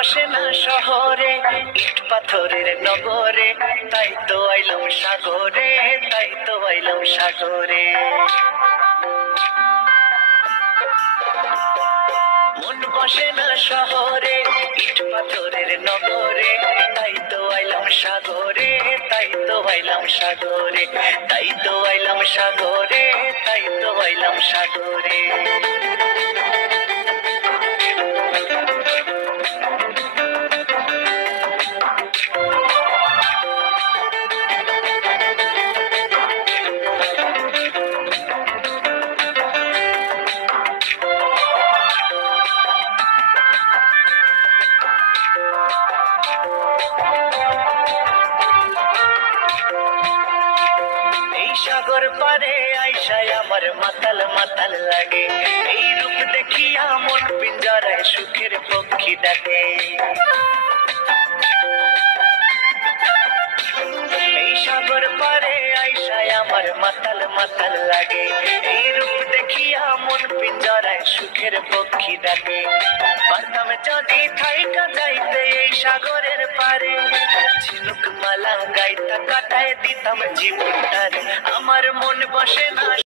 বসে না শহরে, ইট পাথরের নগরে, তাই তো আইলাম সাগরে, তাই তো আইলাম সাগরে। মন বসে না শহরে, ইট পাথরের নগরে, তাই তো আইলাম সাগরে, তাই তো আইলাম সাগরে, তাই তো আইলাম সাগরে, তাই তো আইলাম সাগরে। সাগর পারে আইসায় আমার মাতাল মাতাল লাগে, এই রূপ দেখিয়া মন পিঞ্জরায় সুখের পক্ষী ডাকে। এই সাগর পারে আইসায় আমার মাতাল মাতাল লাগে, এই রূপ দেখিয়া মন পিঞ্জরায় সুখের পক্ষী ডাকে। পারতাম যদি থাইকা যাইতে এই সাগরের পারে, ঝিনুক মালা গাইতা কাটায় দিতাম জীবনটারে। আমার মন বসে না